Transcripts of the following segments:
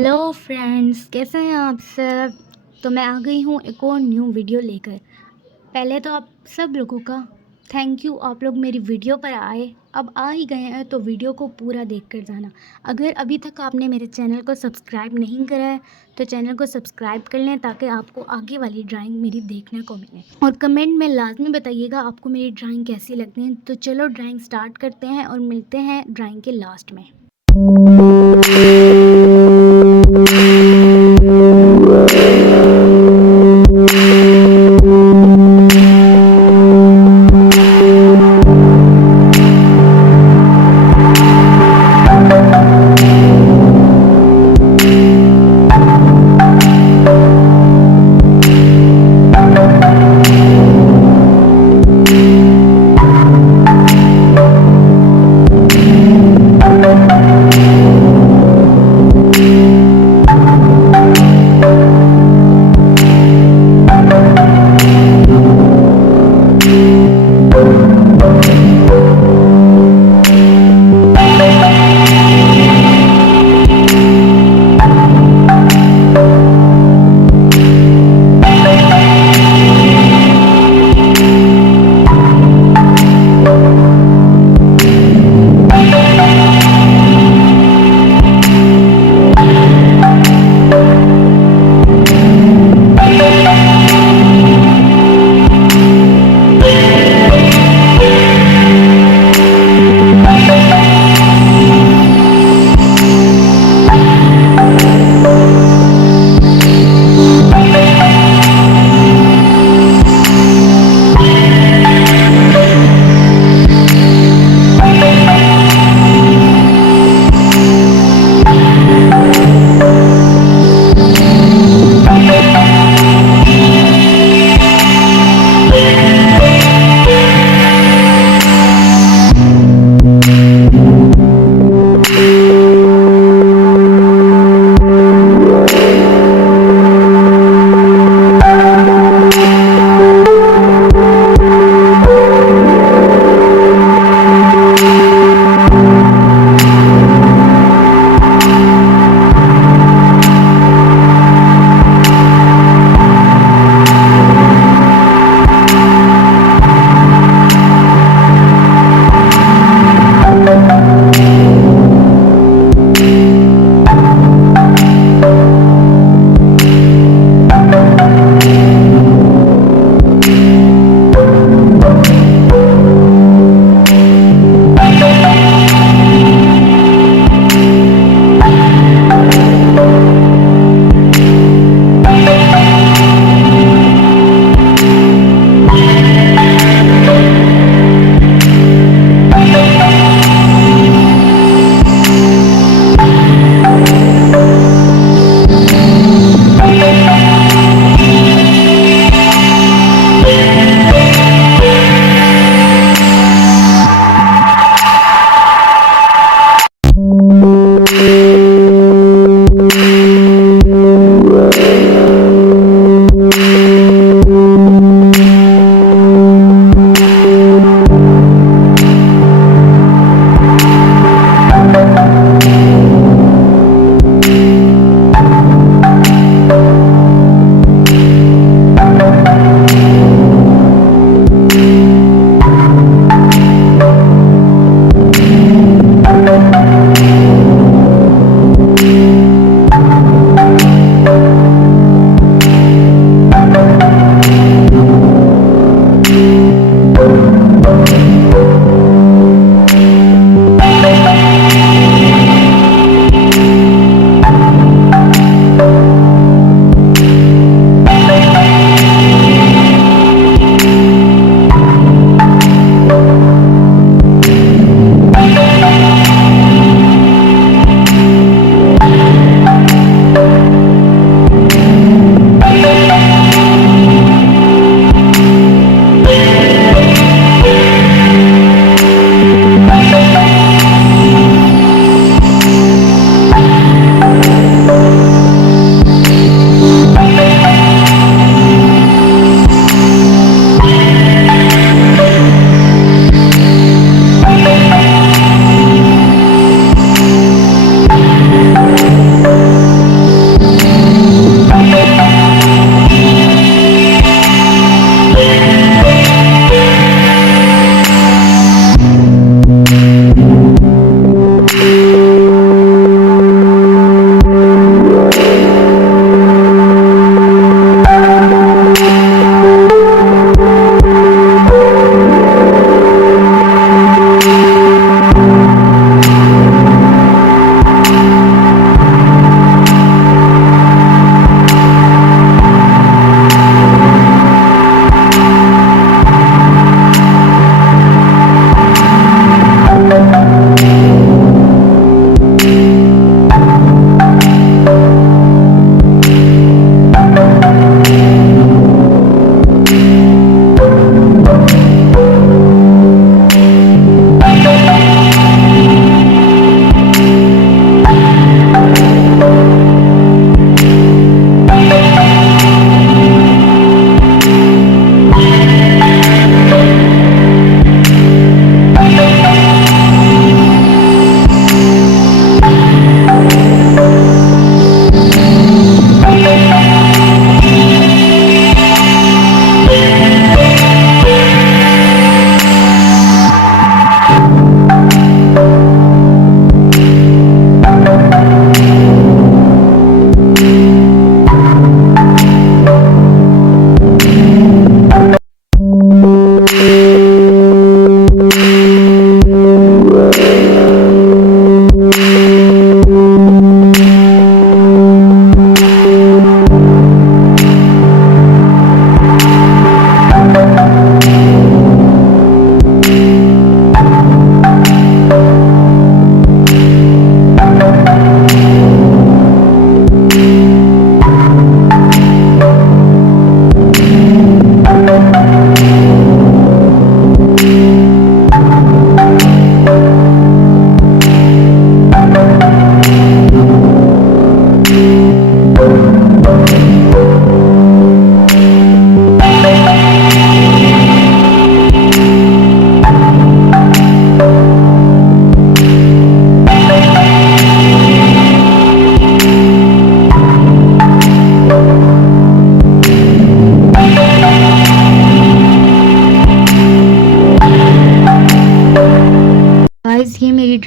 Hello friends, कैसे हैं आप सब। तो मैं आ गई हूँ एक और न्यू वीडियो लेकर। पहले तो आप सब लोगों का थैंक यू, आप लोग मेरी वीडियो पर आए। अब आ ही गए हैं तो वीडियो को पूरा देख कर जाना। अगर अभी तक आपने मेरे चैनल को सब्सक्राइब नहीं करा है तो चैनल को सब्सक्राइब कर लें ताकि आपको आगे वाली ड्राइंग मेरी देखने को मिले। और कमेंट में लाजमी बताइएगा आपको मेरी ड्राइंग कैसी लगती है। तो चलो ड्राइंग स्टार्ट करते हैं और मिलते हैं ड्राइंग के लास्ट में।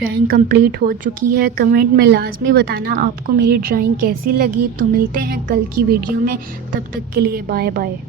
ड्राइंग कंप्लीट हो चुकी है। कमेंट में लाजमी बताना आपको मेरी ड्राइंग कैसी लगी। तो मिलते हैं कल की वीडियो में, तब तक के लिए बाय बाय।